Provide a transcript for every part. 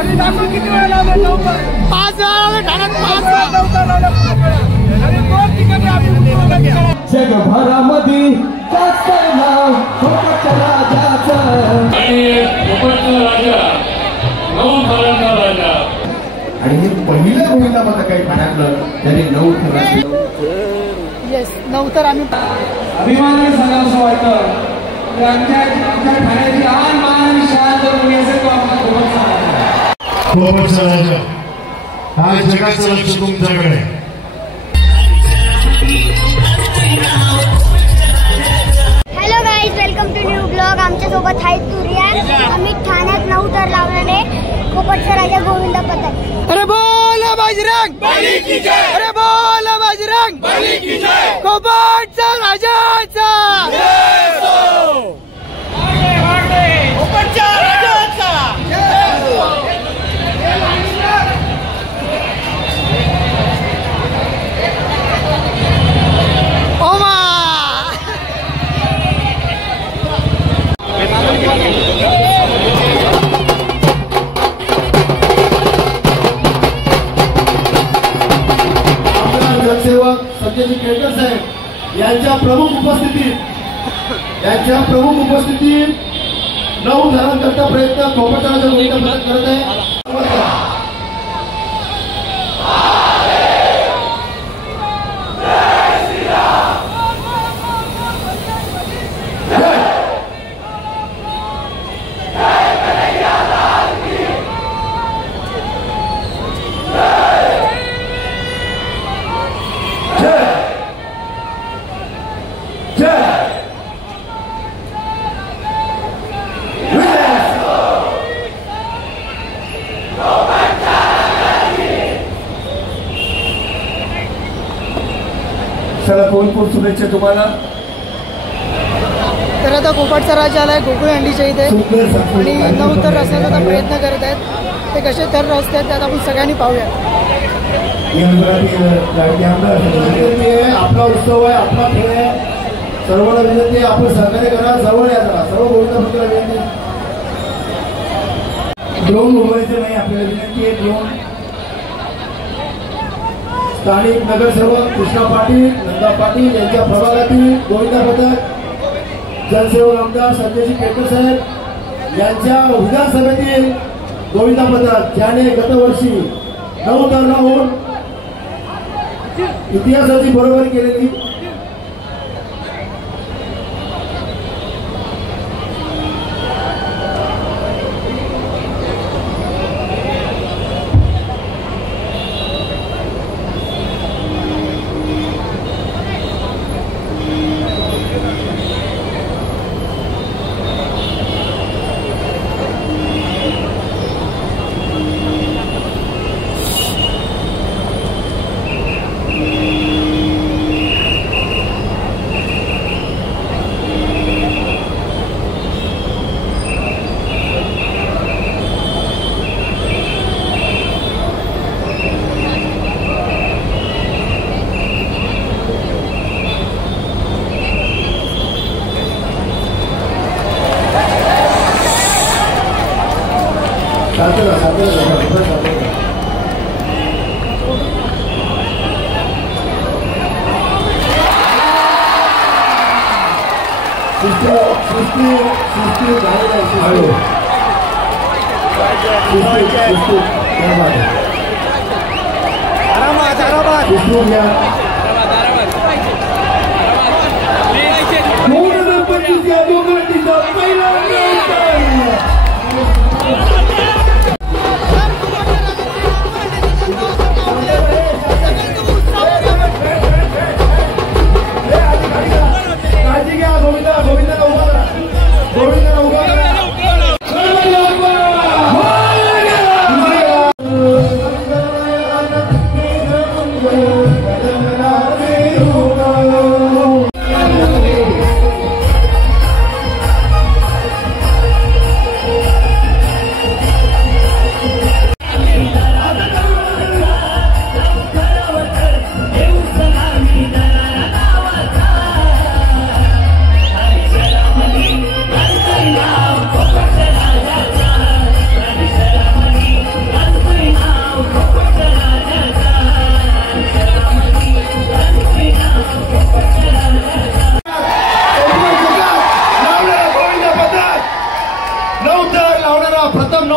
आणि दाखव किती वेळा लावले 5 वेळा ठाण्यात 5 वेळा आणि 2 ठिकाणी आम्ही जगभरामध्ये जास्त नाव कोकणच्या राजाचं आणि कोकणचा राजा 9 थरांचा राजा आणि हे पहिलं गोविंदा पथक काही ठाण्यातलं त्याने 9 थरांचे येस 9 तर आम्ही अभिमानाने सांगावं असं वाटतं की आमच्या ठाण्याची आन मान आणि शान जर कोणी असेल तो आमचा कोकणचा राजा हा जगाचं लक्ष तुमच्याकडे. Hello guys, welcome to new blog. आमच्यासोबत आहेत सूर्या. आम्ही ठाण्यात 9 तर लावलेले कोकणचा राजा गोविंदा पथक. अरे बोल बाजीरंग बली की जय. अरे बोल बाजीरंग बली की जय. कोकणचा राजाचा जय हो. कोकणच्या राजाचा जय हो. ओमा जनसेवक संजयजी केळकर साहेब यांच्या प्रमुख उपस्थितीत 9 थरांकरता प्रयत्न कोकणचा राजा गोविंदा पथक करत आहे. चला खूप शुभेच्छा तुम्हाला. तर आता कोकणचा राजा आलाय गोकुळ अंडीच्या इथे आणि 9 तर रस्त्याचा प्रयत्न करत आहेत. ते कसे थर रस्ते आहेत त्यात आपण सगळ्यांनी पाहूया. आपला उत्सव आहे, आपला खेळ आहे. सर्वांना विनंती आहे आपण सहकार्य करा. जवळ या जरा सर्व गोविंदा पथकाला विनंती. ड्रोन उभारायचं नाही आपल्याला विनंती आहे. ड्रोन स्थानिक नगरसेवक कृष्णा पाटील नंदा पाटील यांच्या प्रभागातील गोविंदा पथक जनसेवक आमदार संजयजी केळकर साहेब यांच्या विधानसभेतील गोविंदा पथक ज्याने गतवर्षी 9 तर होऊन इतिहासाची बरोबरी केलेली.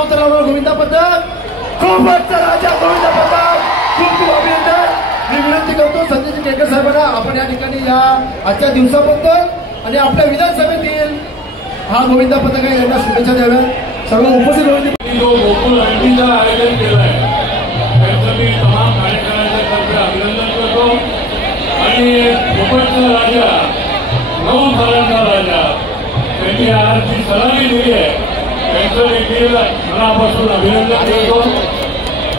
नऊ तर गोविंदा पथक कोपटचा राजा गोविंदा पथक खूप खूप अभिनंदन. मी विनंती करतो संजय केळकर साहेबांना आपण या ठिकाणी या आजच्या दिवसाबद्दल आणि आपल्या विधानसभेतील हा गोविंदा पथक आहे यांना शुभेच्छा द्याव्या. सर्व उपस्थित होते जो गोकुळ अंडीचं आयोजन केलंय त्याचं मी तमाम कार्यकर्त्यांच्या तर्फे अभिनंदन करतो. आणि कोकणचा राजा 9 थरांचा राजा त्यांनी आज जी सलामी दिली आहे त्यांचं देखील मनापासून अभिनंदन करतो.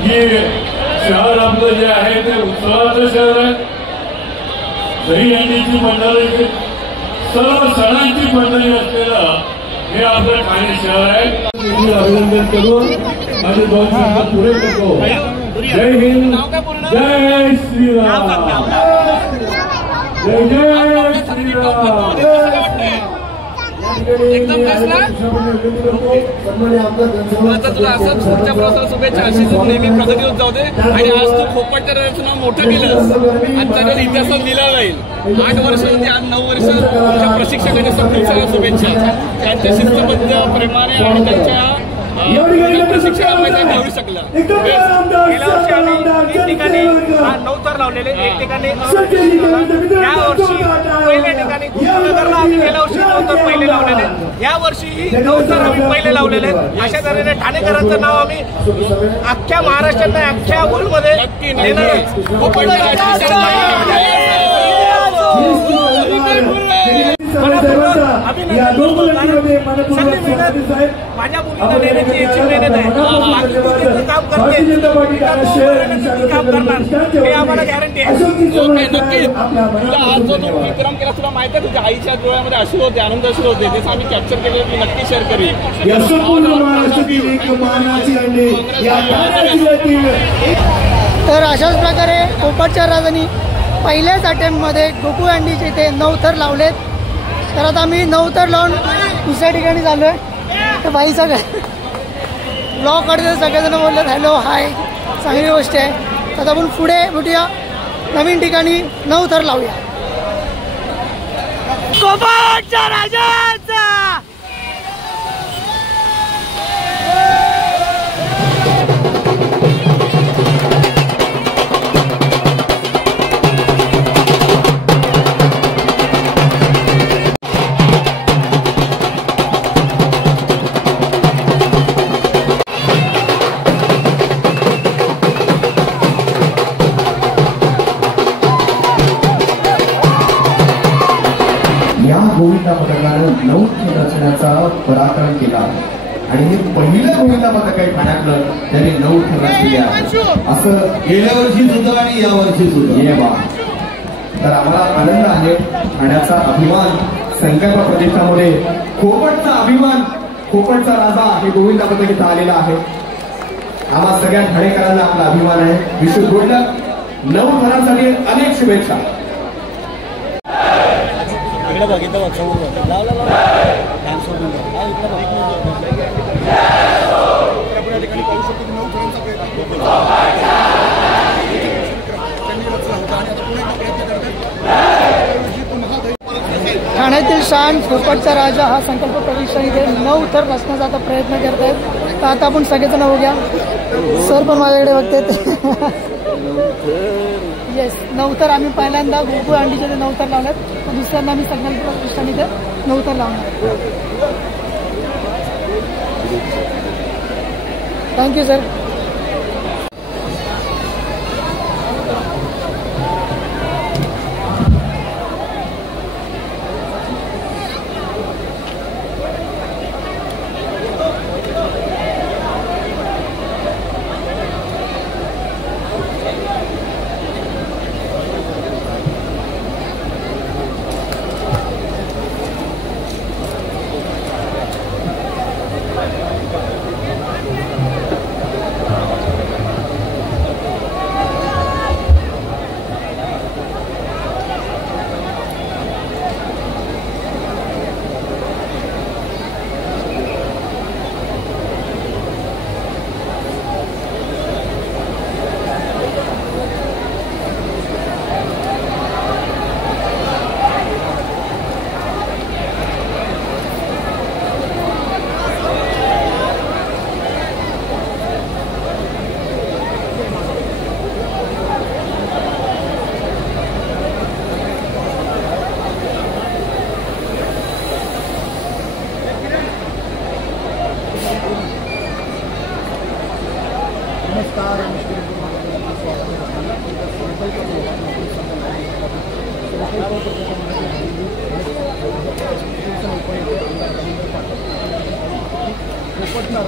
ही शहर आपलं जे आहे ते उत्सवाचं शहर आहे. दही अंडीची मंडळी सर्व सणांची मंडळी असलेलं हे आपलं ठाणे शहर आहे. अभिनंदन करून माझे 2 शब्द पुरे करतो. जय हिंद, जय श्रीराम, जय जय श्रीराम. एकदम बसला तुला असं पुढच्या प्रवासाला शुभेच्छा. अशी तू नेहमी प्रगती होत जाऊ दे. आणि आज तू खोपटच्या रव्याचं नाव मोठं केलं. आजच्या इतिहासात लिहिला जाईल. 8 वर्ष होती, आज 9 वर्ष तुमच्या प्रशिक्षकांनी सगळ्या शुभेच्छा. त्यांच्या शिस्तबद्ध प्रेमाने आणि त्यांच्या प्रशिक्षकांमध्ये निवडू शकला. गेल्या वर्षी आम्ही एक ठिकाणी 9 थर लावलेले, एक ठिकाणी या वर्षी पहिल्या ठिकाणी गुरुनगरला आम्ही गेल्या वर्षी 9 थर पहिले लावलेले. या वर्षी 9 थर आम्ही पहिले लावलेले. अशा तऱ्हेने ठाणेकरांचं नाव आम्ही अख्ख्या महाराष्ट्रात नाही अख्ख्या वर्ल्डमध्ये नेणार या गोकुळांमध्ये माझ्या मुलीला देण्याची याची मेहनत आहे. काम करते काम करणार हे आम्हाला गॅरंटी आहे. तुला आज जो विक्रम केला तुला माहिती आहे तुझ्या आईच्या डोळ्यामध्ये अश्रू होते, आनंद अश्रू होते. तेच आम्ही कॅप्चर केले. मी नक्की शेअर करेन. तर अशाच प्रकारे कोकणच्या राजांनी पहिल्याच अटेम्प्टमध्ये गोकुळ अंडीचे इथे 9 थर लावलेत. तर आता आम्ही 9 थर लावून दुसऱ्या ठिकाणी चालू आहे. तर बाई सगळं ब्लॉग काढते, सगळेजण बोलतात हॅलो हाय, चांगली गोष्ट आहे. तर आपण पुढे भेटूया नवीन ठिकाणी 9 थर लावूया. कोकणच्या राजाचा गोविंदा पथकानं 9 थर रचण्याचा पराक्रम केला आणि हे पहिलं गोविंदा पथक आहे ठाण्यातलं त्यांनी 9 थर रचले आहे. असं गेल्या वर्षी सुद्धा आणि या वर्षी सुद्धा ये बा. तर आम्हाला आनंद आहे. ठाण्याचा अभिमान संकल्प प्रतिष्ठामध्ये कोकणचा अभिमान, कोकणचा राजा हे गोविंदा पथक इथं आलेला आहे. आम्हा सगळ्या ठाणेकरांना आपला अभिमान आहे. विशेष गोष्ट 9 थरांसाठी अनेक शुभेच्छा. ठाण्यातील शान कोकणचा राजा हा संकल्प प्रतिष्ठान इथे 9 थर रचण्याचा आता प्रयत्न करत आहेत. तर आता आपण सगळेजण बघूया. सर पण माझ्याकडे बघतात. येस 9 थर आम्ही पहिल्यांदा गोकुळ अंडीचे 9 थर लावल्यात. दुसऱ्यांदा आम्ही संकल्प प्रतिष्ठान इथे 9 थर लावणार. Thank you sir.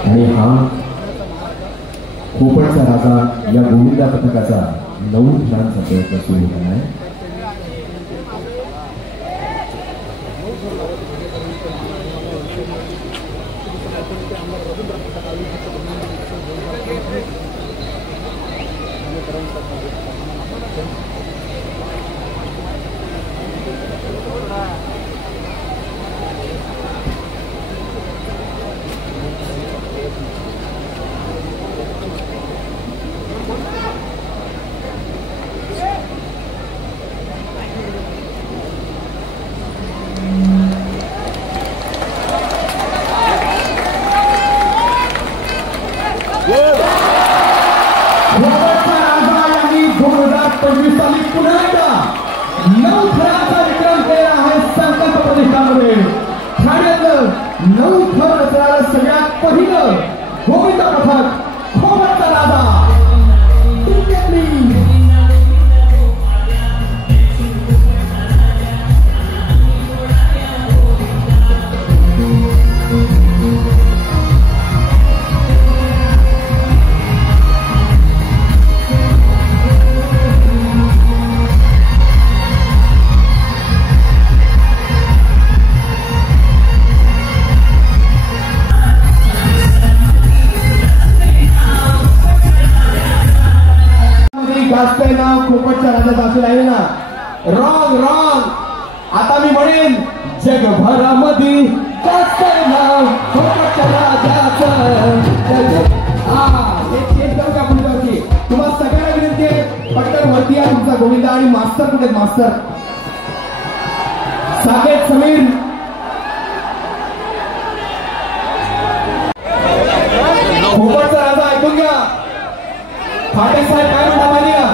आणि हा खोपटचा राजा या गोविंदा पथकाचा 9 खेळांचा प्रयत्न सुरू झाला आहे. सगळ्यात पहिलं गोविंदा पथक खोपटचा राजा नाव खोपटच्या राजाचं असं आहे ना. रॉंग आता मी म्हणेन जगभरामध्ये नाव खोपटच्या राजाचं. तुम्हाला सगळ्यांना विनंती आहे पटकन वरती आहे तुमचा गोविंदा. आणि मास्तर कुठे मास्तर साकेत समीर खोपटचा राजा ऐकून घ्या. फाटे साहेब काय म्हणता माहिती का?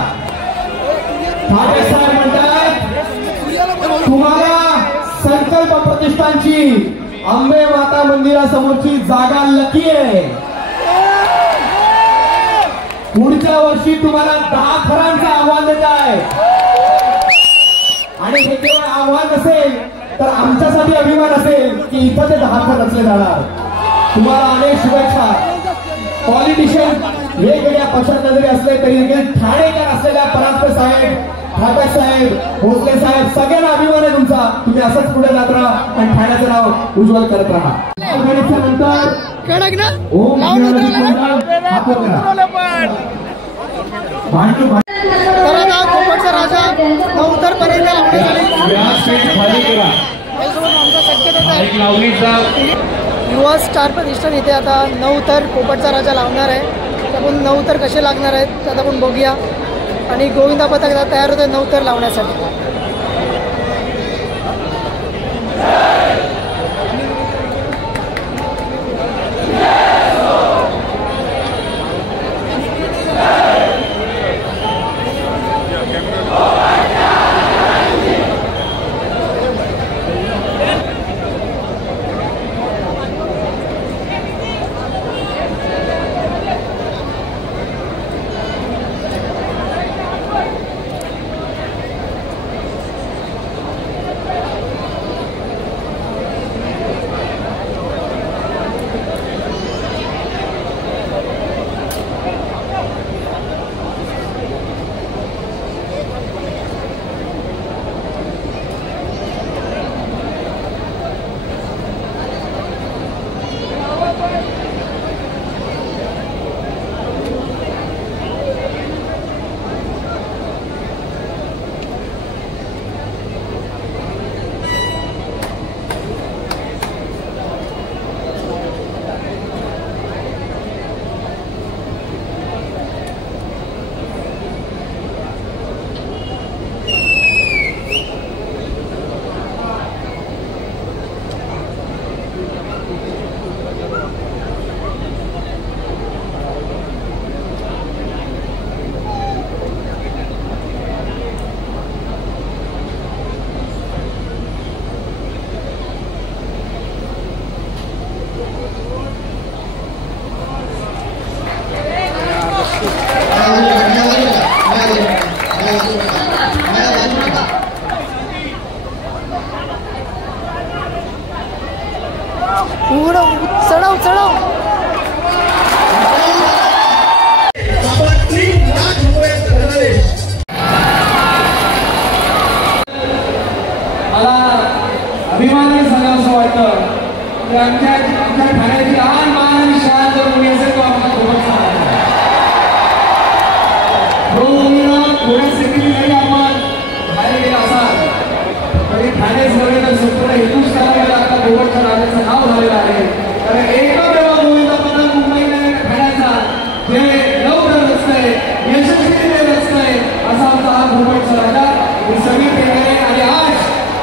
फाटे साहेब म्हणतात तुम्हाला संकल्प प्रतिष्ठानची अंबे माता मंदिरासमोरची जागा लकी आहे. पुढच्या वर्षी तुम्हाला 10 थरांचं आव्हान देत आहे. आणि हे केवळ आव्हान नसेल तर आमच्यासाठी अभिमान असेल की इथं ते 10 थर रचले जाणार. तुम्हाला अनेक शुभेच्छा. पॉलिटिशियन वेगवेगळ्या पक्षात जरी असले तरी देखील ठाणेकर असलेल्या परांजपे साहेब, ठाकर साहेब, भोसले साहेब सगळ्यांना अभिमान आहे तुमचा. तुम्ही असंच पुढे जात राहा आणि ठाण्याचं नाव उज्ज्वल करत राहा. नंतर खोपटचा राजा 9 थर पर्यंत युवा स्टार प्रतिष्ठान इथे आता 9 थर पोपटचा राजा लावणार आहे. त्यातून 9 थर कसे लागणार आहेत त्यात आपण बघूया. आणि गोविंदा पथक तयार होते 9 थर लावण्यासाठी. थोड्या सेकंडी जरी आपण बाहेर गेला असाल तरी ठाणे सगळ्यांना संपूर्ण हिंदुस्थानामध्ये आता गोवरच्या राजाचं नाव झालेलं आहे. कारण एकमेव गोविंद पथक मुंबईने ठाण्याचा जे लवकर रचतंय यशस्वीरित्या रचतंय असा आमचा हा गोवरचा राजा. ही सगळी ठिकाणी आणि आज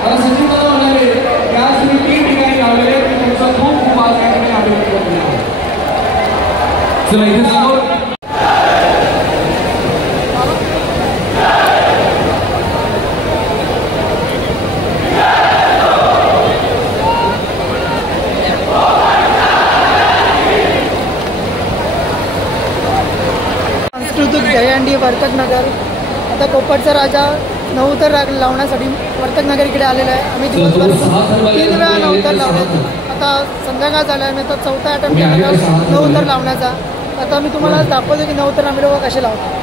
मला सचिन दादा म्हणाले की आज तुम्ही 3 ठिकाणी लावलेले ते तुमचा खूप खूप आज या ठिकाणी अभिनंदन केलं. चला इथे समोर सांस्कृतिक दहीहंडी वर्तकनगर. आता कोपटचा राजा नवतर लावण्यासाठी वर्तकनगर इकडे आलेला आहे. आम्ही दिवसभर 3 वेळा नवतर लावले. आता संध्याकाळ झाला आहे. मी तर 4था अटेम्प्ट केला नवतर लावण्याचा. आता मी तुम्हाला दाखवतो की नवतर आम्ही लोक कसे लावतो.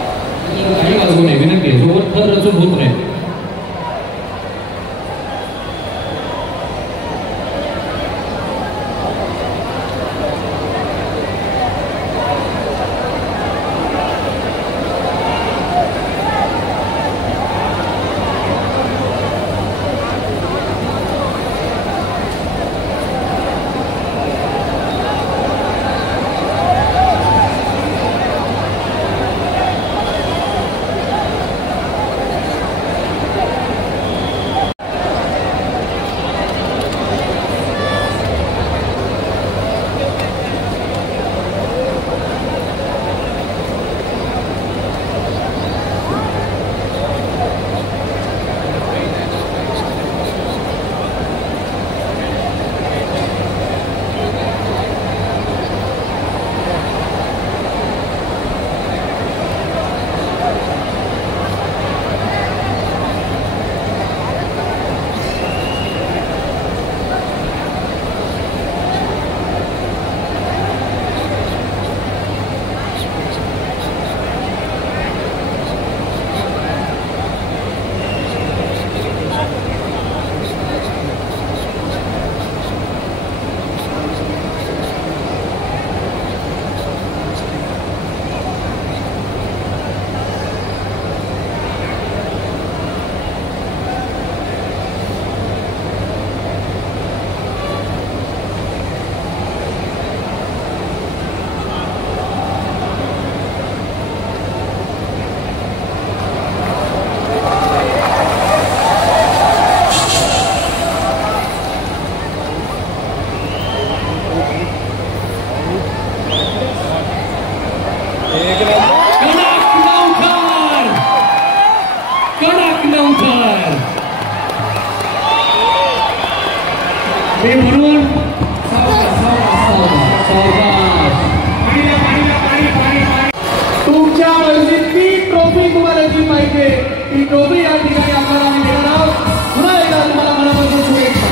तुमच्या मर्जीतली ट्रॉफी तुम्हाला जी पाहिजे ती ट्रॉफी या ठिकाणी आपल्याला आम्ही देणार आहोत. पुन्हा एकदा तुम्हाला मनापासून शुभेच्छा.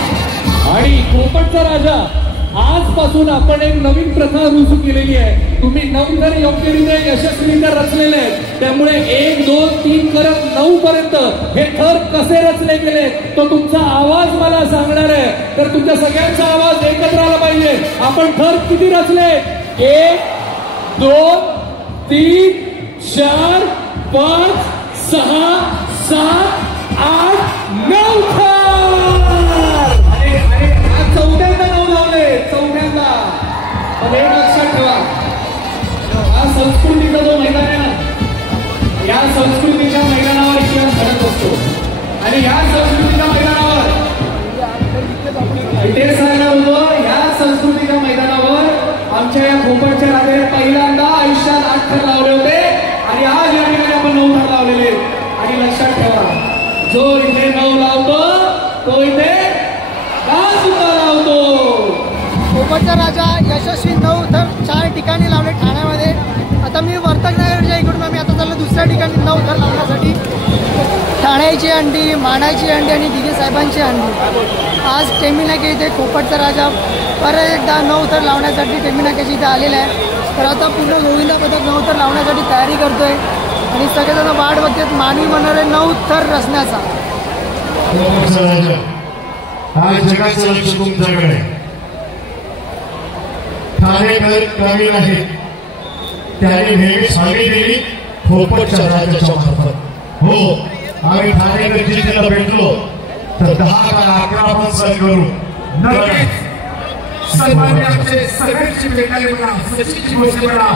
आणि कोपटचा राजा आजपासून आपण एक नवीन प्रथा रुजू केलेली आहे. तुम्ही 9 थर योग्यरित्या यशस्वीरित्या रचलेले आहेत. त्यामुळे 1, 2, 3 करत 9 पर्यंत हे थर कसे रचले गेले तो तुमचा आवाज मला सांगणार आहे. तर तुमच्या सगळ्यांचा आवाज एकत्र आला पाहिजे. आपण थर किती रचले? 1, 2, 3, 4, 5, 6, 7, 8, 9 थर. आज चौथ्यांदा 9 लावले. चौथ्यांदा. पण एक लक्षात ठेवा, हा संस्कृतीचा जो मैदान आहे ना, या संस्कृतीच्या मैदानावर इतिहास घडत असतो. आणि या संस्कृतीच्या मैदानावर इथे सांगणार होतो, या संस्कृतीच्या मैदानावर आमच्या या कोपटच्या राजाने पहिल्यांदा आयुष्यात 8 थर लावले होते. आणि आज या ठिकाणी आपण 9 थर लावलेले. आणि लक्षात ठेवा, जो इथे 9 लावतो तो इथे 10 सुद्धा लावतो. कोपटचा राजा यशस्वी 9 थर 4 ठिकाणी लावले ठाण्यामध्ये. आता मी वर्तकनगरच्या इकडून आम्ही आता चाललो दुसऱ्या ठिकाणी 9 थर लावण्यासाठी. ठाण्याची अंडी, मानाची अंडी आणि दिघे साहेबांची अंडी. आज टेमीनाके इथे कोपटचा राजा परत एकदा 9 थर लावण्यासाठी टेमीनाकेची इथे आलेला आहे. तर आता पूर्ण गोविंदा पथक 9 थर लावण्यासाठी तयारी करतोय. आणि सगळेजण वाट बघतात मानवी मनोरे 9 थर रचण्याचा. हा जगाचं लक्ष तुमच्याकडे. ठाणेकर कमी नाहीत, त्याने नेहमी हमी दिली कोपटच्या राजाच्या मार्फत. हो हो आम्ही ठाणे जिल्ह्याला भेटलो तर 10 का 11 पण सर करू नक्कीच सन्मान्य आमचे सगळ्यांची भेटायला म्हणा सचिनची गोष्ट म्हणा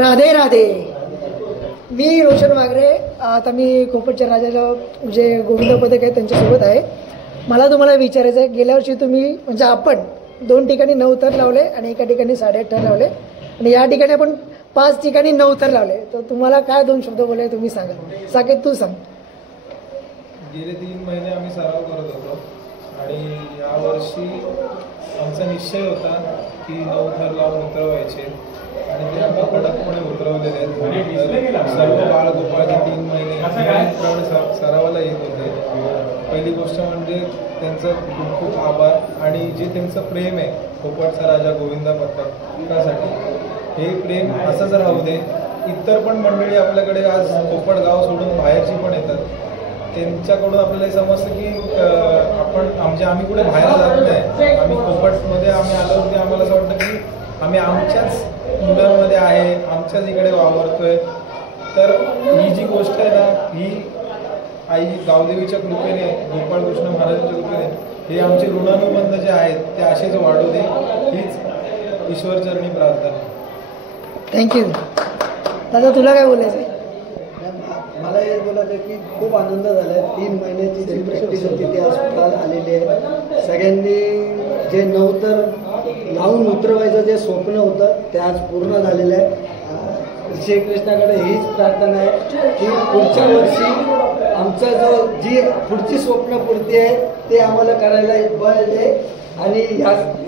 राधे राधे. मी रोशन वागरे. आता मी कोपटच्या राजाला जे गोविंद पदक आहे त्यांच्यासोबत आहे. मला तुम्हाला विचारायचं आहे, गेल्या वर्षी तुम्ही म्हणजे आपण 2 ठिकाणी 9 थर लावले आणि एका ठिकाणी 8.5 थर लावले आणि या ठिकाणी आपण 5 ठिकाणी 9 थर लावले. तर तुम्हाला काय 2 शब्द बोलाय तुम्ही सांगा. साकेत तू सांग. गेले 3 महिने आम्ही सराव करत होतो आणि यावर्षी आमचा निश्चय होता की 9 थर लावून उतरवायचे आणि ते आम्ही कडकपणे उतरवलेले आहेत. सर्व बाळगोपाळचे 3 महिने सरावाला येत होते. पहिली गोष्ट म्हणजे त्यांचं खूप खूप आभार आणि जे त्यांचं प्रेम आहे कोपटचा राजा गोविंदा पथकासाठी हे प्रेम असंच राहू दे. इतर पण मंडळी आपल्याकडे आज कोपड गाव सोडून बाहेरची पण येतात. त्यांच्याकडून आपल्याला हे समजतं की आम्ही कुठे बाहेर जात नाही. आम्ही कोपडमध्ये आम्ही आलो होते, आम्हाला असं वाटतं की आम्ही आमच्याच मुलांमध्ये आहे, आमच्याच इकडे वावरतोय. तर ही जी गोष्ट आहे ना, ही आई गावदेवीच्या कृपेने, गोपाळ कृष्ण महाराजांच्या कृपेने हे आमचे ऋणानुबंध जे आहेत ते असेच वाढू दे, हीच ईश्वरचरणी प्रार्थना. थँक्यू. दादा तुला काय बोलायचं आहे? मला हे बोलायचं की खूप आनंद झाला आहे. 3 महिन्याची जी प्रॅक्टिस होती ती आज काल आलेली आहे. सगळ्यांनी जे नवतर लावून उतरवायचं जे स्वप्न होतं ते आज पूर्ण झालेलं आहे. श्रीकृष्णाकडे हीच प्रार्थना आहे की पुढच्या वर्षी आमचं जी पुढची स्वप्नपूर्ती आहे ते आम्हाला करायला बळ दे. आणि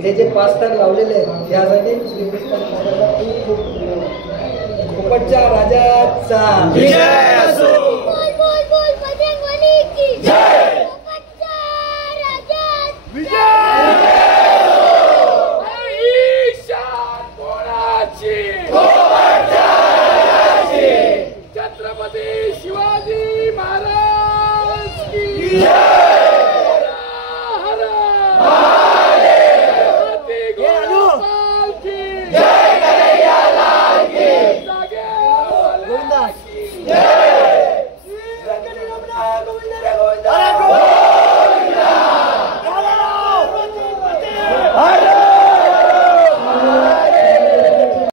हे जे 5 स्टार लावलेले आहेत यासाठी श्रीकृष्ण महाराजांचा खूप खूप कोपडच्या राजाचा जय असो. बोल बोल बोल बजरंगबली की जय.